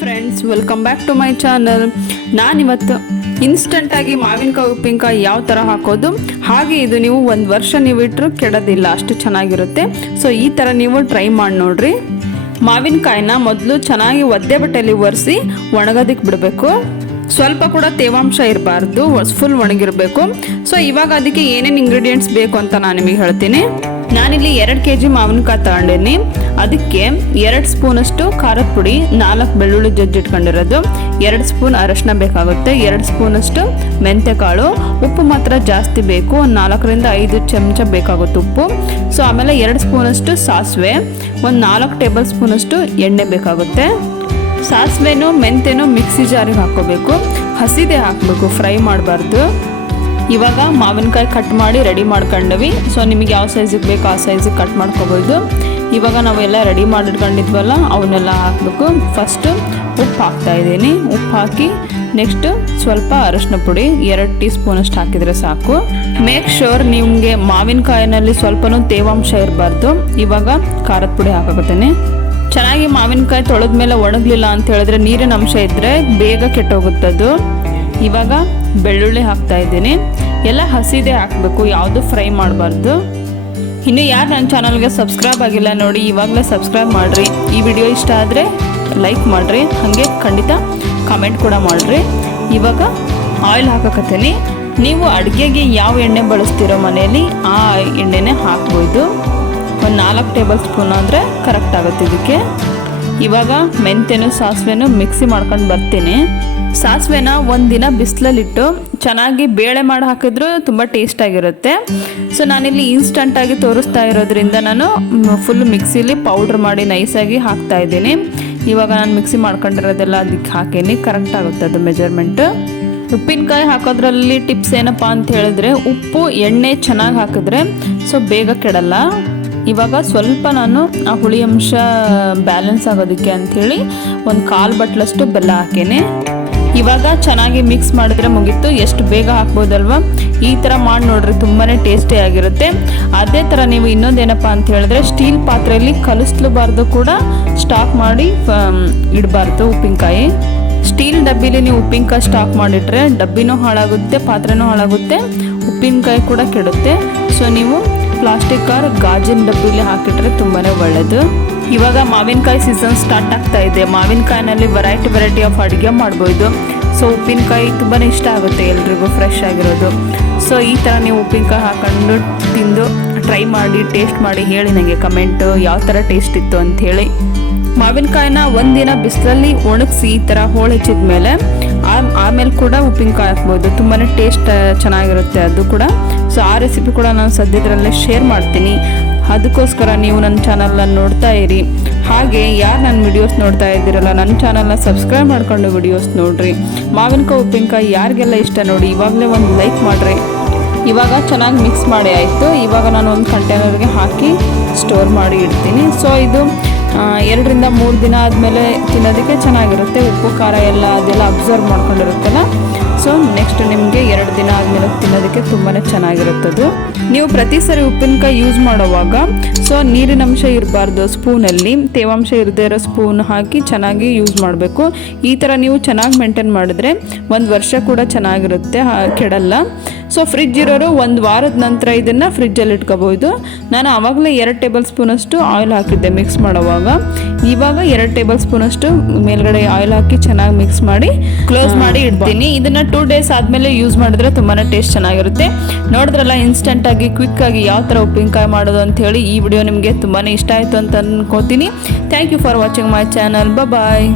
Friends, welcome back to my channel. ನಾನಿವತ್ತು ಇನ್ಸ್ಟಂಟಾಗಿ ಮಾವಿನಕಾಯಿ ಉಪ್ಪಿನಕಾಯಿ ಯಾವ ಥರ ಹಾಕೋದು, ಹಾಗೆ ಇದು ನೀವು ಒಂದು ವರ್ಷ ನೀವು ಇಟ್ಟರು ಕೆಡೋದಿಲ್ಲ, ಅಷ್ಟು ಚೆನ್ನಾಗಿರುತ್ತೆ. ಸೊ ಈ ಥರ ನೀವು ಟ್ರೈ ಮಾಡಿ ನೋಡ್ರಿ. ಮಾವಿನಕಾಯಿನ ಮೊದಲು ಚೆನ್ನಾಗಿ ಒದ್ದೆ ಬಟ್ಟೆಯಲ್ಲಿ ಒರೆಸಿ ಒಣಗೋದಕ್ಕೆ ಬಿಡಬೇಕು. ಸ್ವಲ್ಪ ಕೂಡ ತೇವಾಂಶ ಇರಬಾರ್ದು, ಫುಲ್ ಒಣಗಿರಬೇಕು. ಸೊ ಇವಾಗ ಅದಕ್ಕೆ ಏನೇನು ಇಂಗ್ರೀಡಿಯೆಂಟ್ಸ್ ಬೇಕು ಅಂತ ನಾನು ನಿಮಗೆ ಹೇಳ್ತೀನಿ. ನಾನಿಲ್ಲಿ 2 kg ಮಾವಿನಕಾಯಿ ತಗೊಂಡಿನಿ. ಅದಕ್ಕೆ 2 ಸ್ಪೂನಷ್ಟು ಖಾರದ ಪುಡಿ, 4 ಬೆಳ್ಳುಳ್ಳಿ ಜಜ್ಜಿಟ್ಕೊಂಡಿರೋದು, 2 ಸ್ಪೂನ್ ಅರಶಿನ ಬೇಕಾಗುತ್ತೆ, 2 ಸ್ಪೂನಷ್ಟು ಮೆಂತೆಕಾಳು, ಉಪ್ಪು ಮಾತ್ರ ಜಾಸ್ತಿ ಬೇಕು, ಒಂದು 4 ರಿಂದ 5 ಚಮಚ ಬೇಕಾಗುತ್ತೆ ಉಪ್ಪು. ಸೊ ಆಮೇಲೆ 2 ಸ್ಪೂನಷ್ಟು ಸಾಸಿವೆ, ಒಂದು 4 ಟೇಬಲ್ ಸ್ಪೂನಷ್ಟು ಎಣ್ಣೆ ಬೇಕಾಗುತ್ತೆ. ಸಾಸಿವೆನೂ ಮೆಂತೆನೂ ಮಿಕ್ಸಿ ಜಾರಿಗೆ ಹಾಕೋಬೇಕು, ಹಸಿದೆ ಹಾಕಬೇಕು, ಫ್ರೈ ಮಾಡಬಾರ್ದು. ಇವಾಗ ಮಾವಿನಕಾಯಿ ಕಟ್ ಮಾಡಿ ರೆಡಿ ಮಾಡ್ಕೊಂಡ್ವಿ. ಸೊ ನಿಮಗೆ ಯಾವ ಸೈಜಿಗೆ ಬೇಕು ಆ ಸೈಜಿಗೆ ಕಟ್ ಮಾಡ್ಕೋಬೋದು. ಇವಾಗ ನಾವೆಲ್ಲ ರೆಡಿ ಮಾಡಿಟ್ಕೊಂಡಿದ್ವಲ್ಲ ಅವನ್ನೆಲ್ಲ ಹಾಕಬೇಕು. ಫಸ್ಟು ಉಪ್ಪು ಹಾಕ್ತಾ ಇದ್ದೀನಿ. ಉಪ್ಪು ಹಾಕಿ ನೆಕ್ಸ್ಟ್ ಸ್ವಲ್ಪ ಅರಶಿನ ಪುಡಿ 2 ಟೀ ಸ್ಪೂನಷ್ಟು ಹಾಕಿದರೆ ಸಾಕು. ಮೇಕ್ ಶೋರ್ ನಿಮಗೆ ಮಾವಿನಕಾಯಿನಲ್ಲಿ ಸ್ವಲ್ಪನೂ ತೇವಾಂಶ ಇರಬಾರ್ದು. ಇವಾಗ ಖಾರದ ಪುಡಿ ಹಾಕೋತೀನಿ. ಚೆನ್ನಾಗಿ ಮಾವಿನಕಾಯಿ ತೊಳೆದ್ಮೇಲೆ ಒಣಗಲಿಲ್ಲ ಅಂತ ಹೇಳಿದ್ರೆ ನೀರಿನ ಅಂಶ ಇದ್ದರೆ ಬೇಗ ಕೆಟ್ಟೋಗುತ್ತದು. ಇವಾಗ ಬೆಳ್ಳುಳ್ಳಿ ಹಾಕ್ತಾ ಇದ್ದೀನಿ. ಎಲ್ಲ ಹಸಿದೆ ಹಾಕಬೇಕು, ಯಾವುದು ಫ್ರೈ ಮಾಡಬಾರ್ದು. ಇನ್ನು ಯಾರು ನನ್ನ ಚಾನಲ್ಗೆ ಸಬ್ಸ್ಕ್ರೈಬ್ ಆಗಿಲ್ಲ ನೋಡಿ, ಇವಾಗಲೇ ಸಬ್ಸ್ಕ್ರೈಬ್ ಮಾಡಿರಿ. ಈ ವಿಡಿಯೋ ಇಷ್ಟ ಆದರೆ ಲೈಕ್ ಮಾಡಿರಿ, ಹಾಗೆ ಖಂಡಿತ ಕಮೆಂಟ್ ಕೂಡ ಮಾಡಿರಿ. ಇವಾಗ ಆಯಿಲ್ ಹಾಕಕತ್ತೀನಿ. ನೀವು ಅಡುಗೆಗೆ ಯಾವ ಎಣ್ಣೆ ಬಳಸ್ತೀರೋ ಮನೆಯಲ್ಲಿ ಆ ಎಣ್ಣೆನೇ ಹಾಕ್ಬೋದು. ಒಂದು 4 ಟೇಬಲ್ ಸ್ಪೂನ್ ಅಂದರೆ ಕರೆಕ್ಟ್ ಆಗುತ್ತೆ ಇದಕ್ಕೆ. ಇವಾಗ ಮೆಂತೆನೂ ಸಾಸಿವೆನೂ ಮಿಕ್ಸಿ ಮಾಡ್ಕೊಂಡು ಬರ್ತೀನಿ. ಸಾಸಿವೆನ ಒಂದಿನ ಬಿಸಿಲಲ್ಲಿಟ್ಟು ಚೆನ್ನಾಗಿ ಬೇಳೆ ಮಾಡಿ ಹಾಕಿದ್ರು ತುಂಬ ಟೇಸ್ಟಾಗಿರುತ್ತೆ. ಸೊ ನಾನಿಲ್ಲಿ ಇನ್ಸ್ಟಂಟಾಗಿ ತೋರಿಸ್ತಾ ಇರೋದ್ರಿಂದ ನಾನು ಫುಲ್ ಮಿಕ್ಸಿಲಿ ಪೌಡ್ರ್ ಮಾಡಿ ನೈಸಾಗಿ ಹಾಕ್ತಾ ಇದ್ದೀನಿ. ಇವಾಗ ನಾನು ಮಿಕ್ಸಿ ಮಾಡ್ಕೊಂಡಿರೋದೆಲ್ಲ ಅದಕ್ಕೆ ಹಾಕೀನಿ, ಕರೆಕ್ಟ್ ಆಗುತ್ತೆ ಅದು ಮೆಜರ್ಮೆಂಟು. ಉಪ್ಪಿನಕಾಯಿ ಹಾಕೋದ್ರಲ್ಲಿ ಟಿಪ್ಸ್ ಏನಪ್ಪ ಅಂತ ಹೇಳಿದ್ರೆ, ಉಪ್ಪು ಎಣ್ಣೆ ಚೆನ್ನಾಗಿ ಹಾಕಿದ್ರೆ ಸೊ ಬೇಗ ಕೆಡಲ್ಲ. ಇವಾಗ ಸ್ವಲ್ಪ ನಾನು ಆ ಹುಳಿ ಅಂಶ ಬ್ಯಾಲೆನ್ಸ್ ಆಗೋದಕ್ಕೆ ಅಂಥೇಳಿ ಒಂದು 1/4 ಬಟ್ಲಷ್ಟು ಬೆಲ್ಲ ಹಾಕೇನೆ. ಇವಾಗ ಚೆನ್ನಾಗಿ ಮಿಕ್ಸ್ ಮಾಡಿದ್ರೆ ಮುಗೀತು. ಎಷ್ಟು ಬೇಗ ಹಾಕ್ಬೋದಲ್ವ. ಈ ಥರ ಮಾಡಿ ನೋಡ್ರಿ, ತುಂಬಾ ಟೇಸ್ಟಿ ಆಗಿರುತ್ತೆ. ಅದೇ ಥರ ನೀವು ಇನ್ನೊಂದೇನಪ್ಪ ಅಂತ ಹೇಳಿದ್ರೆ, ಸ್ಟೀಲ್ ಪಾತ್ರೆಯಲ್ಲಿ ಕಲಿಸ್ಲಬಾರ್ದು, ಕೂಡ ಸ್ಟಾಕ್ ಮಾಡಿ ಇಡಬಾರ್ದು ಉಪ್ಪಿನಕಾಯಿ. ಸ್ಟೀಲ್ ಡಬ್ಬಿಲಿ ನೀವು ಉಪ್ಪಿನಕಾಯಿ ಸ್ಟಾಕ್ ಮಾಡಿಟ್ರೆ ಡಬ್ಬಿನೂ ಹಾಳಾಗುತ್ತೆ, ಪಾತ್ರೆನೂ ಹಾಳಾಗುತ್ತೆ, ಉಪ್ಪಿನಕಾಯಿ ಕೂಡ ಕೆಡುತ್ತೆ. ಸೊ ನೀವು ಪ್ಲಾಸ್ಟಿಕ್ ಆರ್ ಗಾಜಿನ ಡಬ್ಬಿಲಿ ಹಾಕಿಟ್ರೆ ತುಂಬಾ ಒಳ್ಳೆಯದು. ಇವಾಗ ಮಾವಿನಕಾಯಿ ಸೀಸನ್ ಸ್ಟಾರ್ಟ್ ಆಗ್ತಾ ಇದೆ. ಮಾವಿನಕಾಯಿನಲ್ಲಿ ವೆರೈಟಿ ಆಫ್ ಅಡುಗೆ ಮಾಡ್ಬೋದು. ಸೊ ಉಪ್ಪಿನಕಾಯಿ ತುಂಬಾ ಇಷ್ಟ ಆಗುತ್ತೆ ಎಲ್ರಿಗೂ, ಫ್ರೆಶ್ ಆಗಿರೋದು. ಸೊ ಈ ಥರ ನೀವು ಉಪ್ಪಿನಕಾಯಿ ಹಾಕೊಂಡು ತಿಂದು ಟ್ರೈ ಮಾಡಿ, ಟೇಸ್ಟ್ ಮಾಡಿ ಹೇಳಿ ನನಗೆ ಕಮೆಂಟು ಯಾವ ಥರ ಟೇಸ್ಟ್ ಇತ್ತು ಅಂಥೇಳಿ. ಮಾವಿನಕಾಯಿನ ಒಂದಿನ ಬಿಸಿಲಲ್ಲಿ ಒಣಗಿಸಿ ಈ ಥರ ಹೋಳು ಹೆಚ್ಚಿದ ಮೇಲೆ ಆಮೇಲೆ ಕೂಡ ಉಪ್ಪಿನಕಾಯಿ ಹಾಕ್ಬೋದು. ತುಂಬಾ ಟೇಸ್ಟ್ ಚೆನ್ನಾಗಿರುತ್ತೆ ಅದು ಕೂಡ. ಸೊ ಆ ರೆಸಿಪಿ ಕೂಡ ನಾನು ಸದ್ಯದರಲ್ಲೇ ಶೇರ್ ಮಾಡ್ತೀನಿ. ಅದಕ್ಕೋಸ್ಕರ ನೀವು ನನ್ನ ಚಾನಲ್ನ ನೋಡ್ತಾ ಇರಿ. ಹಾಗೆ ಯಾರು ನನ್ನ ವಿಡಿಯೋಸ್ ನೋಡ್ತಾ ಇದ್ದೀರಲ್ಲ, ನನ್ನ ಚಾನಲ್ನ ಸಬ್ಸ್ಕ್ರೈಬ್ ಮಾಡ್ಕೊಂಡು ವಿಡಿಯೋಸ್ ನೋಡಿರಿ. ಮಾವಿನಕಾಯಿ ಉಪ್ಪಿನಕಾಯಿ ಯಾರಿಗೆಲ್ಲ ಇಷ್ಟ ನೋಡಿ, ಇವಾಗಲೇ ಒಂದು ಲೈಕ್ ಮಾಡಿರಿ. ಇವಾಗ ಚೆನ್ನಾಗಿ ಮಿಕ್ಸ್ ಮಾಡಿ ಆಯಿತು. ಇವಾಗ ನಾನು ಒಂದು ಕಂಟೈನರ್ಗೆ ಹಾಕಿ ಸ್ಟೋರ್ ಮಾಡಿ ಇಡ್ತೀನಿ. ಸೊ ಇದು 2 ರಿಂದ 3 ದಿನ ಆದಮೇಲೆ ತಿನ್ನೋದಕ್ಕೆ ಚೆನ್ನಾಗಿರುತ್ತೆ. ಉಪ್ಪು ಖಾರ ಎಲ್ಲ ಅದೆಲ್ಲ ಅಬ್ಸರ್ವ್ ಮಾಡ್ಕೊಂಡಿರುತ್ತಲ್ಲ. ಸೊ ನೆಕ್ಸ್ಟ್ ನಿಮಗೆ 2 ದಿನ ಆದಮೇಲೆ ತಿನ್ನೋದಕ್ಕೆ ತುಂಬಾ ಚೆನ್ನಾಗಿರುತ್ತದು. ನೀವು ಪ್ರತಿ ಸರಿ ಉಪ್ಪಿನಕಾಯಿ ಯೂಸ್ ಮಾಡುವಾಗ ಸೊ ನೀರಿನ ಅಂಶ ಇರಬಾರ್ದು, ಸ್ಪೂನಲ್ಲಿ ತೇವಾಂಶ ಇರದೇ ಇರೋ ಸ್ಪೂನ್ ಹಾಕಿ ಚೆನ್ನಾಗಿ ಯೂಸ್ ಮಾಡಬೇಕು. ಈ ಥರ ನೀವು ಚೆನ್ನಾಗಿ ಮೇಂಟೈನ್ ಮಾಡಿದ್ರೆ 1 ವರ್ಷ ಕೂಡ ಚೆನ್ನಾಗಿರುತ್ತೆ, ಕೆಡಲ್ಲ. ಸೊ ಫ್ರಿಡ್ಜ್ ಇರೋರು 1 ವಾರದ ನಂತರ ಇದನ್ನು ಫ್ರಿಡ್ಜಲ್ಲಿ ಇಟ್ಕೋಬೋದು. ನಾನು ಆವಾಗಲೇ 2 ಟೇಬಲ್ ಸ್ಪೂನಷ್ಟು ಆಯಿಲ್ ಹಾಕಿದ್ದೆ ಮಿಕ್ಸ್ ಮಾಡುವಾಗ. ಇವಾಗ 2 ಟೇಬಲ್ ಸ್ಪೂನಷ್ಟು ಮೇಲ್ಗಡೆ ಆಯಿಲ್ ಹಾಕಿ ಚೆನ್ನಾಗಿ ಮಿಕ್ಸ್ ಮಾಡಿ ಕ್ಲೋಸ್ ಮಾಡಿ ಇಡ್ತೀನಿ. ಇದನ್ನು 2 ಡೇಸ್ ಆದಮೇಲೆ ಯೂಸ್ ಮಾಡಿದ್ರೆ ತುಂಬಾ ಟೇಸ್ಟ್ ಚೆನ್ನಾಗಿರುತ್ತೆ. ನೋಡಿದ್ರಲ್ಲ ಇನ್ಸ್ಟಂಟಾಗಿ ಕ್ವಿಕ್ಕಾಗಿ ಯಾವ ಥರ ಉಪ್ಪಿನಕಾಯಿ ಮಾಡೋದು ಅಂಥೇಳಿ. ಈ ವಿಡಿಯೋ ನಿಮಗೆ ತುಂಬಾ ಇಷ್ಟ ಆಯಿತು ಅಂತ ಅನ್ಕೋತೀನಿ. Thank you for watching my channel. Bye.